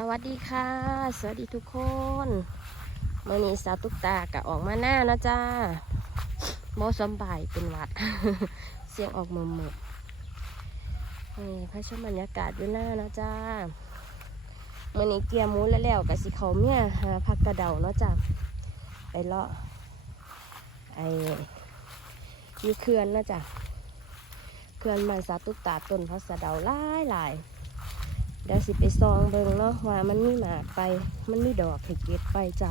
สวัสดีค่ะ สวัสดีทุกคนเมื่อนี้สาวตุ๊กตากะออกมาหน้านะจ้าโมสำบายเป็นวัด เสียงออกมือหมดนี่พระชมบรรยากาศอยู่หน้านะจ้าเมื่อนี้เกียร์มูแล้วแล้วกับสิเขาเมียหาพักกระเดาเนาะจ้าไปเลาะไอ้อยูเขื่อนเนาะจ้าเขื่อนมันสาวตุ๊กตาต้นพักสะเดาหลายหลาย เดี๋ยวสิไปซองเบิ่งเนาะว่ามันมีหมากไป มันมีดอกให้เก็บไปจ้ะ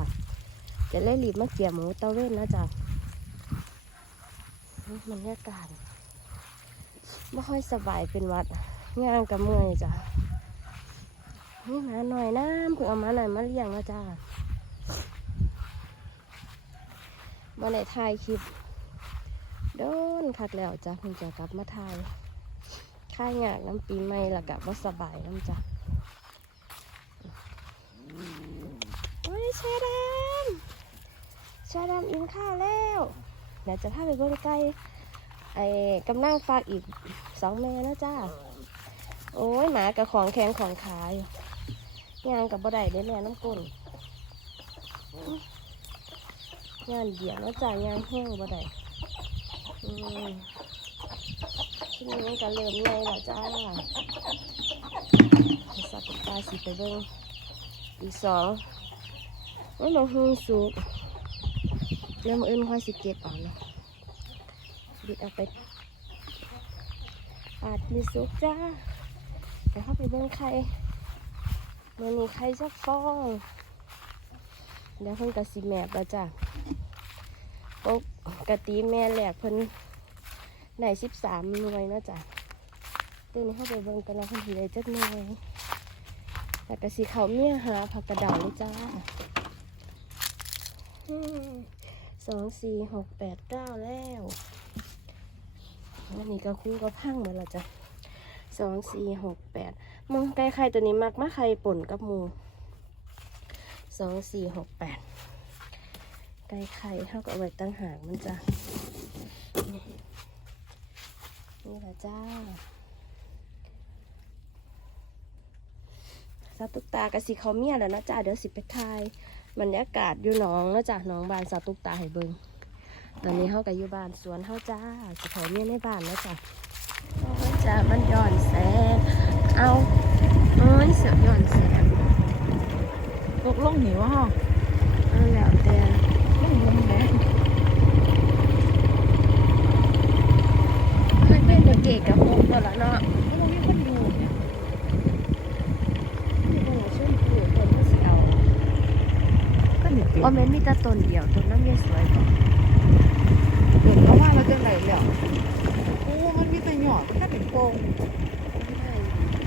จะเล่รีบมาเกี่ยหมูเตาเว่นนะจ้ะบรรยากาศไม่ค่อยสบายเป็นวัดย่างกับเมื่อยจ้ะนี่หมาหน่อยน้ำเพิ่งเอามาหน่อยมาเลี้ยงนะจ้ะมาในถ่ายคลิปโดนคักแล้วจ้ะเพิ่งจะกลับมาถ่าย ค่ายงากน้ำปีใหม่ละกับว่าสบายน้ำจ้ะโอ้ยชาดำชาดำอินข้าวแล้วเดี๋ยวจะพาไปเบิ่งไก่ไอ้กำลังฝากอีกสองแม่นะจ้าโอ้ยหมากับของแข็งของขายงานกับบ่ได้ได้แม่น้ำกุ่นงานเดียวแล้วจ้างานแห้งบ่ได้อืม ทีนี้ก็เริ่มใหญ่แล้วจ้าสับปลาสิไปเบิ่งอีสองว่ามันหงสุกเริ่มอื่นค่อยสิเก็บเอ่อนเนาะบิดเอาไปปาดมีสุกจ้าเดี๋ยวเข้าไปเบิ่งไข่มันมีไข่สักฟองเดี๋ยวเพิ่นกระสิแมบแล้วจ้าปกติแม่แหลกเพิ่น ได้สิบสามหน่วยเนาะจ้ะตื่นเข้าไปเบิ่งกันแล้วคนทีเลยจักหน่วยแต่กระสีเขาเมี่ยหาผักกระเดาเลยจ้าสองสี่หกแปดเก้าแล้ววันนี้ก็คู่ก็พังเหมดแล้วจ้ะสองสี่หกแปดมึงไก่ไข่ตัวนี้มักมาไข่ป่นกับมูสองสี่หกแปดไก่ไข่เท่ากับไว้ตั้งหางมันจ้ะ นี่แหละจ้าสาตุกตากะสิเขาเมียแล้วนะจ้าเดี๋ยวสิไปทายบรรยากาศอยู่หนองนะจ้าหนองบานสาตุกตาให้เบิงตอนนี้เขากับอยู่บ้านสวนเขาจ้าสิเขาเมียในบ้านนะจ้าเขาจ้ามันย้อนแสงเอาโอ้ยเสียย้อนแสงตกลงหนิวะฮะเอาแล้วแต่ ลงลงแดง เคยเป็นเด็กๆกับผมตัวละเนาะ แล้วมันมีคนอยู่เนี่ย โอ้ช่วยปลูกคนที่สิเอา ก็เห็น ว่า แต่ต้นเดียวต้นน้ำเยสวยกว่าเห็นเพราะว่าเราจะไหลแล้วโอ้มันมีแต่หยอดมันก็เป็นโป่ง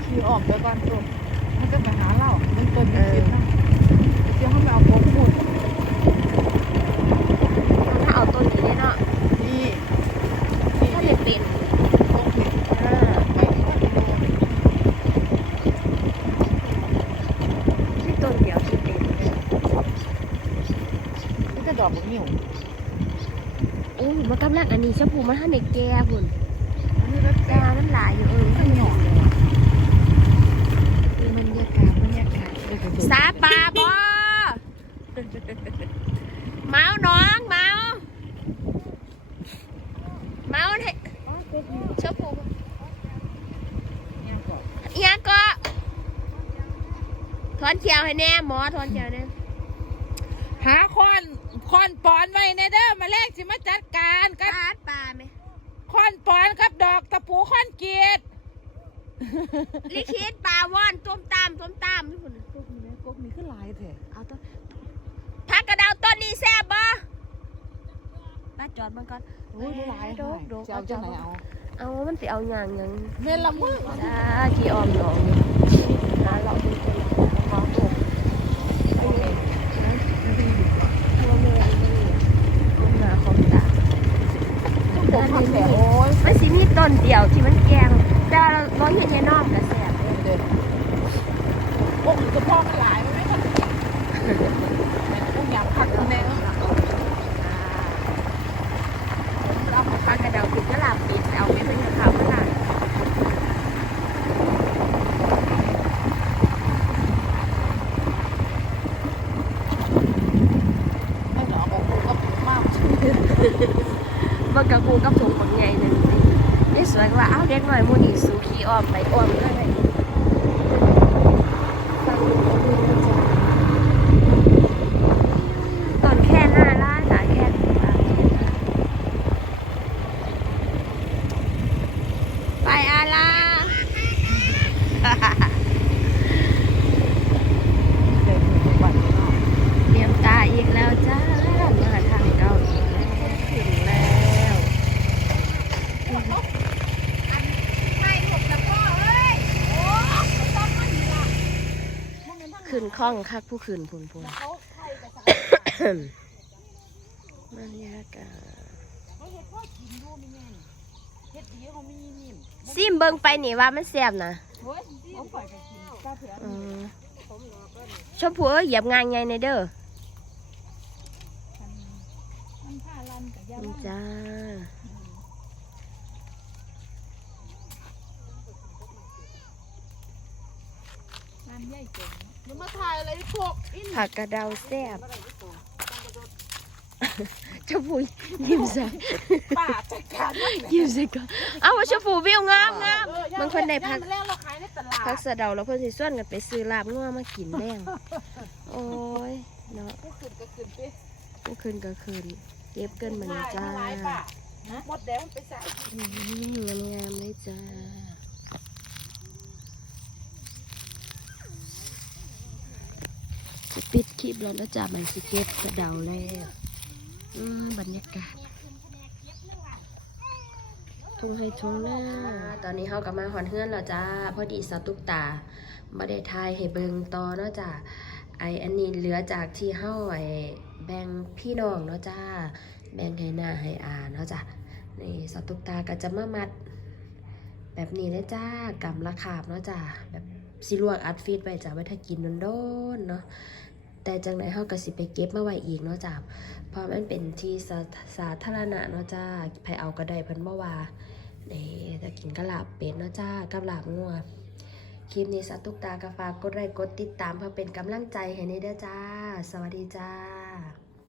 ขี่ออกไปก่อนตัวมันจะไปหาเรามันต้นมีคิดนะเดี๋ยวเขาไปเอาโป่งพูด ถ้าเอาต้นนี้เนาะ นี่ ถ้าเด็เป็น โป่งผิด อ่า ไปที่ว่าจะโดน ที่ต้นเดียวที่เป็น นี่จะดอกบกนิ่วโอ้ยมันกำลังอันนี้ชมพูมันให้ในแก่พุ่นอันนี้ก็แต่แก่มันหลายอยู่เออก็หยอดเลยบรรยากาศบรรยากาศสาปลาบ่เมาน้องเมาเมาเถอะชมพูเอียก็ถอนเขียวให้แน่หมอถอนเขียวแน่หาคอน คอนปอนไว้ในเด้อมาแรกสิมาจัดการปกับลาปลาไหมคอนปอนกับดอกตะปูคอนเกียดลิคิดปลาวอนต้มตามต้มตามนี่พุ่นกกนี้กกนี้คือลายแท้เอาต้นพักกระเดาวต้นนี้แซ่บบ่มาจอดมันก่อนโอ้ยลายโดกโดกจะเอาจังไหนเอาเอามันสิเอาอย่างหยังเมนละมึงจ้าขี้ออมหนองอยู่หาเราเป็นคน ดียวที่มันแกงแต่ว่าเราเห็นยายนอมกระแสบเด้อพวกมัพ่อมันหลายมันไม่ค่อยกินพวกยำผักแมงเราปลากระเดาปิดก็หลับปิดเอาไม่เป็นข่าวเมื่อไหบักกะกูกับถุงผลไงเนี่ย สวยกว่า เอ้าเด็กหน่อยมูนี่สูขี่อ้อมไปอ้อมก็ได้ฟังดูก็ดูนะจ๊ะต้นแค่หน้าร้านสายแค่ตาไปอาลา เดินถึงวันนี้เนาะ เตรียมตาอีกแล้วจ้ามาทางเก่าอีกแล้วถึงแล้ว ขึ้นคล่องคักผู้ขึ้นพูนพูนบรรยากาศซิมเบิงไปนี่ว่ามันแซ่บนะอืมชมพูเอ้ยเหยียบงานไงในเด้อนี่จ้ามันมาถ่ายอะไรพวกอินผักกระเดาแซ่บชมพูยิ้มใส่ป่าจัดการมันยิ้มใส่ก่อนเอาว่าชมพูวิวงามงามบางคนได้พักแล้วเราขายในตลาดพักสะเดาแล้วเพื่อนสิส่วนกันไปซื้อลาบงัวมากินแรงโอ้ยเนาะก็ขึ้นก็ขึ้นไปก็คืนก็คืนเก็บเกินมันจ้าหลายป่ะหมดแดงมันไปใส่อืมงามๆเลยจ้าสิปิดค ลิปแล้วนะจ้ามันสิเก็บสะเดาแล้วอืมบรรยากาศทุ่งให้ทุ่งหน้า ตอนนี้เขากลับมาหอนเฮือนแล้วจ้า พอดีสตุกตาบ่ได้ทายให้เบิงตอเนาะจ้าไออันนี้เหลือจากที่เฮาไอแบ่งพี่น้องเนาะจ้า แบ่งให้หน้าให้อาเนาะจ้านี่สตุกตาก็จะมามัด แบบนี้เลยจ้ากำละขาบเนาะจ้าแบบสิลวกอัดฟีดไว้จ้าไว้ถ้ากินโดนๆเนาะ แต่จังไหนเฮาก็สิไปเก็บมาไว้อีกเนาะจ้าเพราะมันเป็นที่สาสาธารณะเนาะจ้าไผเอาก็ได้เพิ่นบ่ว่านี่จะกินกะลาบเป็ดเนาะจ้ากับลาบงัวคลิปนี้สาตุกตากาฝากกดไลค์กดติดตามเพื่อเป็นกำลังใจให้นี่เด้อจ้า สวัสดีจ้า